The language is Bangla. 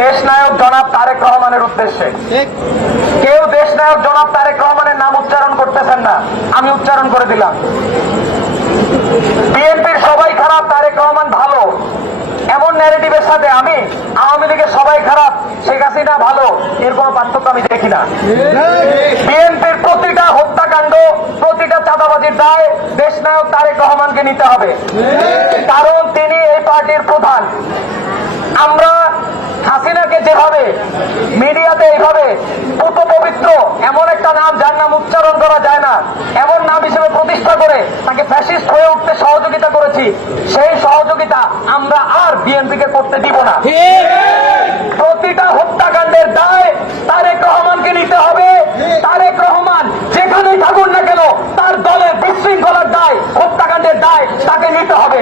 দেশ নায়ক জনাব তারেক রহমানের উদ্দেশ্যে। কেউ দেশ নায়ক জনাব তারেক রহমানের নাম উচ্চারণ করতেছেন না। আমি উচ্চারণ করে দিলাম। বিএনপির সবাই খারাপ তারেক রহমান ভালো। এমন ন্যারেটিভের সাথে আমি আওয়ামী লীগের সবাই খারাপ শেখ হাসিনা ভালো এর কোনো পার্থক্য আমি দেখি না। বিএনপির প্রতিটা হত্যাকাণ্ড প্রতিটা চাঁদাবাজির দায় দেশ নায়ক তারেক রহমানকে নিতে হবে। কারণ তিনি এই পার্টির প্রধান। আমরা যেভাবে মিডিয়াতে এইভাবে পুত পবিত্র, এমন একটা নাম যার নাম উচ্চারণ করা যায় না, এমন নাম হিসেবে প্রতিষ্ঠা করে তাকে ফ্যাসিস্ট হয়ে উঠতে সহযোগিতা করেছি, সেই সহযোগিতা আমরা আর বিএনপিকে করতে দিব না। প্রতিটা হত্যাকাণ্ডের দায় তারেক রহমানকে নিতে হবে। তারেক রহমান যেখানেই থাকুন না কেন, তার দলের বিশৃঙ্খলার দায়, হত্যাকাণ্ডের দায় তাকে নিতে হবে।